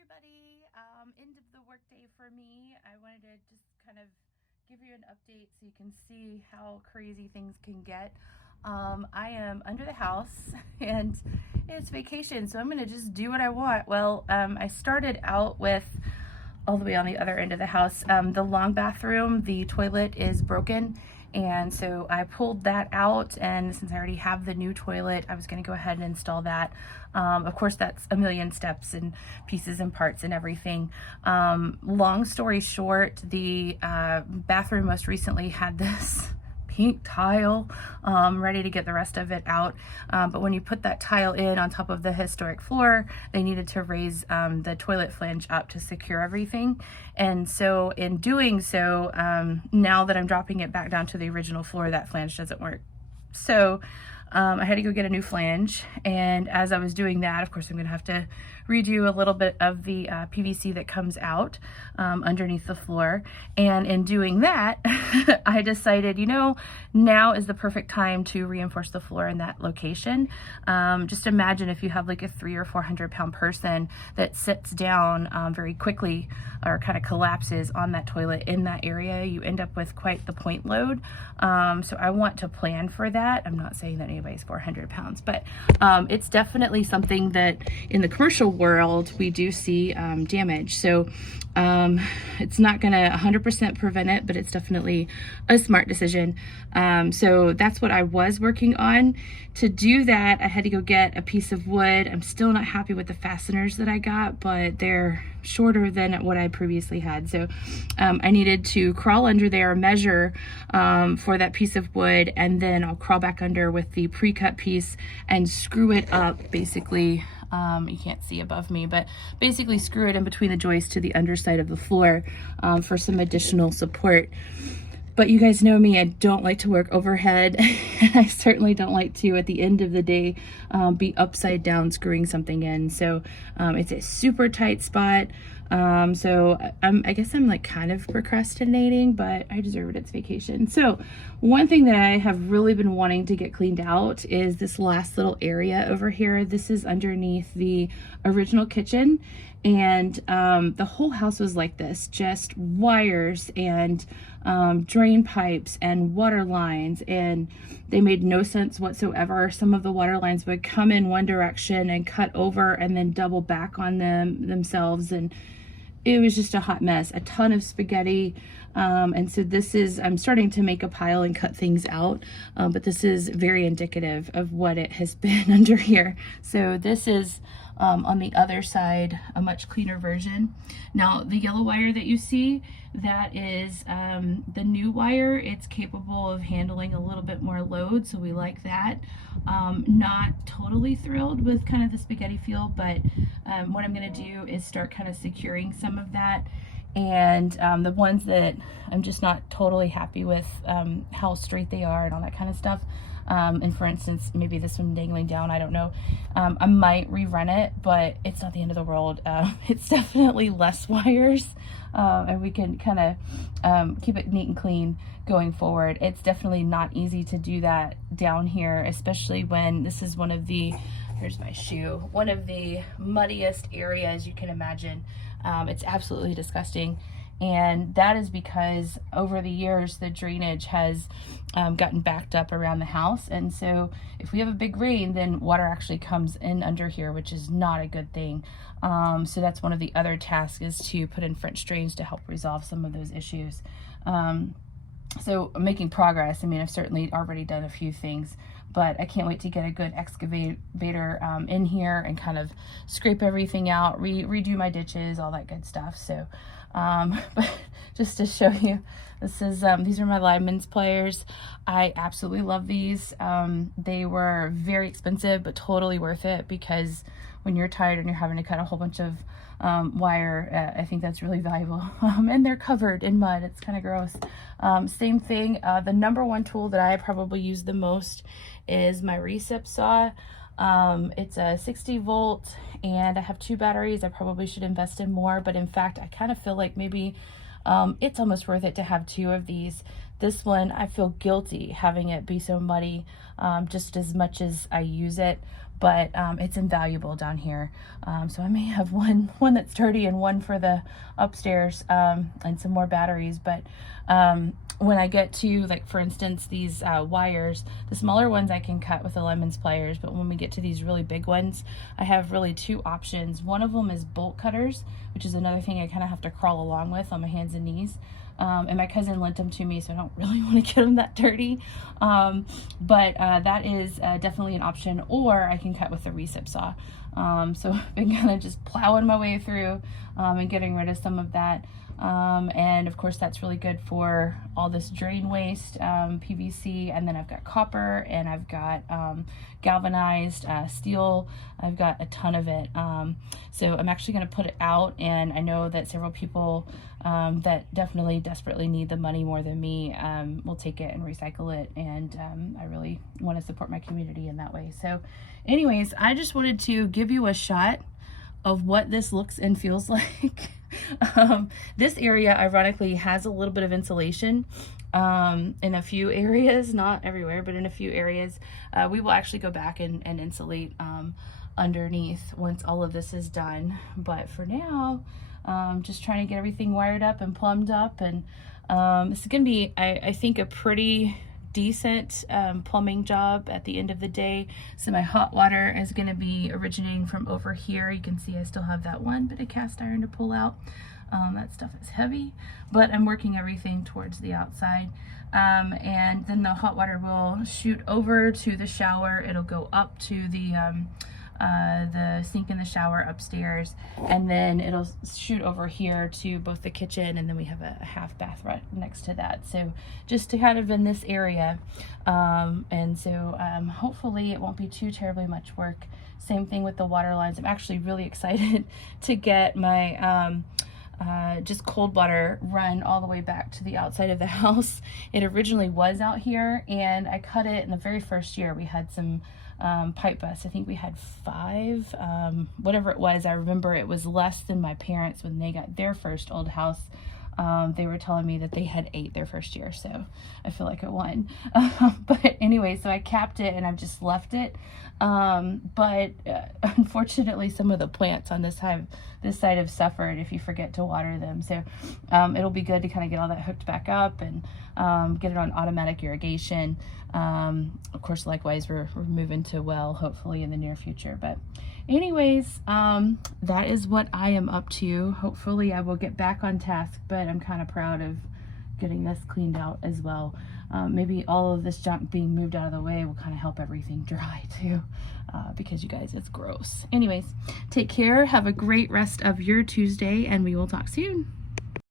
everybody. End of the workday for me. I wanted to just kind of give you an update so you can see how crazy things can get. I am under the house and it's vacation, so I'm going to just do what I want. Well, I started out with all the way on the other end of the house. The long bathroom, the toilet is broken. And so I pulled that out, and since I already have the new toilet, I was going to go ahead and install that. Of course, that's a million steps and pieces and parts and everything. Long story short, the bathroom most recently had this pink tile, ready to get the rest of it out. But when you put that tile in on top of the historic floor, they needed to raise the toilet flange up to secure everything. And so in doing so, now that I'm dropping it back down to the original floor, that flange doesn't work. So I had to go get a new flange, and as I was doing that, of course, I'm going to have to redo a little bit of the PVC that comes out underneath the floor. And in doing that, I decided, now is the perfect time to reinforce the floor in that location. Just imagine if you have like a 300 or 400 pound person that sits down very quickly or kind of collapses on that toilet in that area, you end up with quite the point load. So I want to plan for that. I'm not saying that anybody's 400 pounds, but it's definitely something that in the commercial world we do see damage. So it's not going to 100% prevent it, but it's definitely a smart decision. So that's what I was working on. To do that, I had to go get a piece of wood. I'm still not happy with the fasteners that I got, but they're shorter than what I previously had. So I needed to crawl under there, measure for that piece of wood, and then I'll crawl back under with the pre-cut piece and screw it up, basically. You can't see above me, but basically screw it in between the joists to the underside of the floor for some additional support. But you guys know me, I don't like to work overhead. I certainly don't like to, at the end of the day, be upside down screwing something in. So it's a super tight spot. So I guess I'm like kind of procrastinating, but I deserve it. It's vacation. So one thing that I have really been wanting to get cleaned out is this last little area over here. This is underneath the original kitchen, and the whole house was like this, just wires and drain pipes and water lines, and they made no sense whatsoever. Some of the water lines would come in one direction and cut over and then double back on themselves, and it was just a hot mess, a ton of spaghetti. And so I'm starting to make a pile and cut things out, but this is very indicative of what it has been under here. So this is on the other side, a much cleaner version. Now the yellow wire that you see, that is the new wire. It's capable of handling a little bit more load, so we like that. Not totally thrilled with kind of the spaghetti feel, but what I'm going to do is start kind of securing some of that. And the ones that I'm just not totally happy with how straight they are and all that kind of stuff. And for instance, maybe this one dangling down, I don't know. I might rerun it, but it's not the end of the world. It's definitely less wires, and we can kind of keep it neat and clean going forward. It's definitely not easy to do that down here, especially when this is one of the, here's my shoe, one of the muddiest areas you can imagine. It's absolutely disgusting. And that is because over the years, the drainage has gotten backed up around the house. And so if we have a big rain, then water actually comes in under here, which is not a good thing. So that's one of the other tasks, is to put in French drains to help resolve some of those issues. So I'm making progress. I mean, I've certainly already done a few things, but I can't wait to get a good excavator in here and kind of scrape everything out, redo my ditches, all that good stuff. So, but just to show you, this is, these are my lineman's pliers. I absolutely love these. They were very expensive, but totally worth it, because when you're tired and you're having to cut a whole bunch of wire, I think that's really valuable. And they're covered in mud. It's kind of gross. Same thing. The number one tool that I probably use the most is my recip saw. It's a 60 volt, and I have 2 batteries. I probably should invest in more, but in fact, I kind of feel like maybe it's almost worth it to have 2 of these. This one, I feel guilty having it be so muddy, just as much as I use it. but it's invaluable down here. So I may have one that's dirty and one for the upstairs, and some more batteries. But when I get to, like, for instance, these wires, the smaller ones I can cut with the lemons pliers, but when we get to these really big ones, I have really two options. One of them is bolt cutters, which is another thing I kind of have to crawl along with on my hands and knees. And my cousin lent them to me, so I don't really want to get them that dirty. But that is definitely an option, or I can cut with the recip saw. So I've been kind of just plowing my way through and getting rid of some of that. And of course that's really good for all this drain waste, PVC, and then I've got copper, and I've got galvanized steel. I've got a ton of it. So I'm actually going to put it out, and I know that several people that definitely desperately need the money more than me will take it and recycle it, and I really want to support my community in that way. So anyways, I just wanted to give you a shot of what this looks and feels like. This area ironically has a little bit of insulation in a few areas, not everywhere, but in a few areas. We will actually go back and insulate underneath once all of this is done, but for now, just trying to get everything wired up and plumbed up, and this is gonna be, I think, a pretty decent plumbing job at the end of the day. So my hot water is going to be originating from over here. You can see I still have that one bit of cast iron to pull out. That stuff is heavy, but I'm working everything towards the outside. And then the hot water will shoot over to the shower. It'll go up to the sink in the shower upstairs, and then it'll shoot over here to both the kitchen, and then we have a half bath right next to that. So just to kind of in this area, and so hopefully it won't be too terribly much work. Same thing with the water lines. I'm actually really excited to get my just cold water run all the way back to the outside of the house. It originally was out here, and I cut it in the very first year. We had some pipe busts. I think we had 5, whatever it was. I remember it was less than my parents when they got their first old house. They were telling me that they had 8 their first year, so I feel like I won. But anyway, so I capped it and I've just left it. But unfortunately, some of the plants on this side have suffered if you forget to water them. So it'll be good to kind of get all that hooked back up and get it on automatic irrigation. Of course, likewise, we're moving to well, hopefully in the near future. But anyways, that is what I am up to. Hopefully I will get back on task, but I'm kind of proud of getting this cleaned out as well. Maybe all of this junk being moved out of the way will kind of help everything dry too, because you guys, it's gross. Anyways, take care. Have a great rest of your Tuesday, and we will talk soon.